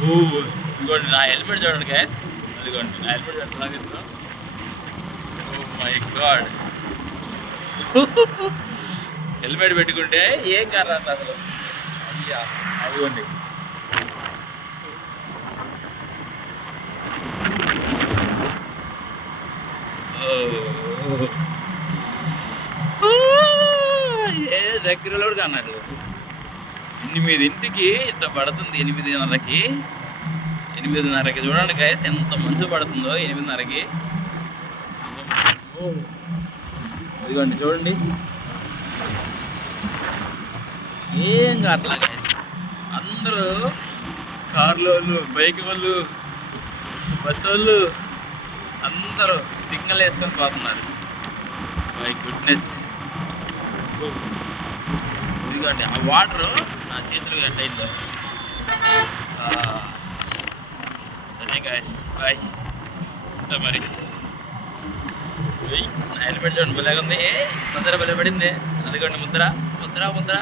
ఓ ఇదిగోండి నా హెల్మెట్ చూడండి గ్యాస్ అదిగోండి నా హెల్మెట్ చూడండి ఓ మై గాడ్ హెల్మెట్ పెట్టుకుంటే ఏం కాదు అసలు? అయ్యా అదిగోండి. Oh. ఏ దగ్గరలో కూడా అన్నాడు ఎనిమిదింటికి ఇట్లా పడుతుంది ఎనిమిదిన్నరకి. ఎనిమిదిన్నరకి. చూడండి గాయస్ ఎంత మంచు పడుతుందో ఎనిమిదిన్నరకి. ఇదిగోండి చూడండి. ఏం కావట్లా గాయస్ అందరూ కార్లు వాళ్ళు బైక్ వాళ్ళు బస్సు వాళ్ళు అందరూ సిగ్నల్ వేసుకొని పోతున్నారు. మై గుడ్నెస్ ఇదిగోండి ఆ వాటర్ నా చేతులు ఎట్లయిందో సరే గాయస్ బాయ్ ఉంటా మరి. హెల్మెట్ చూడండి భలేగా ఉంది. ముద్ర భలే పడింది. అదిగోండి ముద్ర ముద్ర ముద్ర.